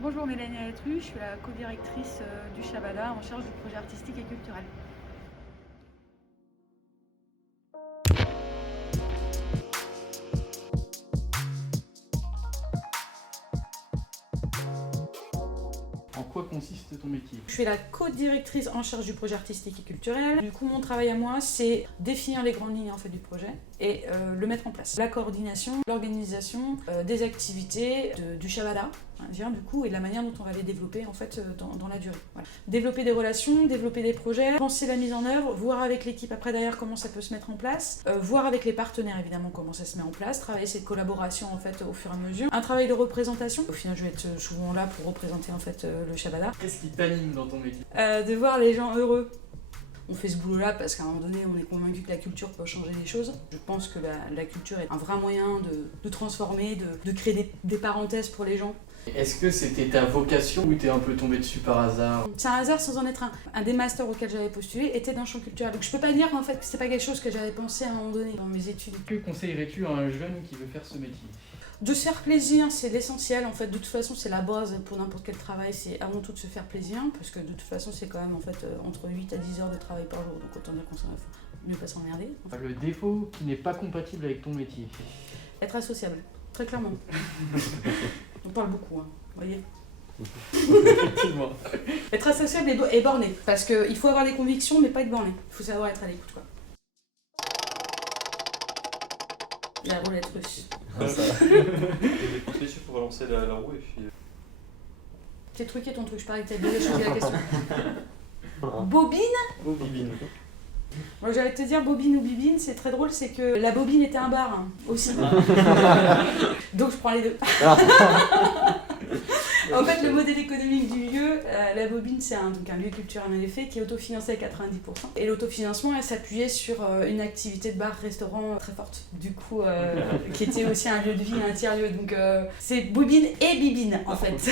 Bonjour Mélanie Aletru, je suis la co-directrice du Shabada en charge du projet artistique et culturel. En quoi consiste ton métier? Je suis la co-directrice en charge du projet artistique et culturel. Du coup, mon travail à moi, c'est définir les grandes lignes en fait, du projet et le mettre en place. La coordination, l'organisation des activités du Shabada, du coup, et la manière dont on va les développer en fait, dans la durée. Voilà. Développer des relations, développer des projets, penser la mise en œuvre, voir avec l'équipe après derrière comment ça peut se mettre en place, voir avec les partenaires évidemment comment ça se met en place, travailler cette collaboration en fait, au fur et à mesure. Un travail de représentation. Au final, je vais être souvent là pour représenter en fait, le Shabada. Qu'est-ce qui t'anime dans ton métier? De voir les gens heureux. On fait ce boulot-là parce qu'à un moment donné, on est convaincu que la culture peut changer les choses. Je pense que la culture est un vrai moyen de transformer, de créer des parenthèses pour les gens. Est-ce que c'était ta vocation ou t'es un peu tombé dessus par hasard? C'est un hasard sans en être un. Un des masters auxquels j'avais postulé était d'un champ culturel. Donc je peux pas dire en fait que c'est pas quelque chose que j'avais pensé à un moment donné dans mes études. Que conseillerais-tu à un jeune qui veut faire ce métier? De se faire plaisir, c'est l'essentiel en fait. De toute façon, c'est la base pour n'importe quel travail, c'est avant tout de se faire plaisir, parce que de toute façon, c'est quand même en fait entre 8 à 10 heures de travail par jour, donc autant dire qu'on s'en mieux pas s'emmerder. Le défaut qui n'est pas compatible avec ton métier? Être associable, très clairement. On parle beaucoup, hein, vous voyez. Effectivement. Être associable et borné, parce qu'il faut avoir des convictions, mais pas être borné. Il faut savoir être à l'écoute, quoi. La roulette russe. Ah, ça. Des conseils pour relancer la roue et puis. T'es truqué ton truc, je parie que t'as déjà choisi la question. Bobine? Bibine. Moi j'allais te dire bobine ou bibine, c'est très drôle, c'est que la bobine était un bar hein, aussi. Donc je prends les deux. En fait, le modèle économique du lieu, la bobine, c'est un lieu culturel en effet qui est autofinancé à 90%. Et l'autofinancement, elle s'appuyait sur une activité de bar-restaurant très forte. Du coup, qui était aussi un lieu de vie, un tiers-lieu. Donc c'est bobine et bibine en fait.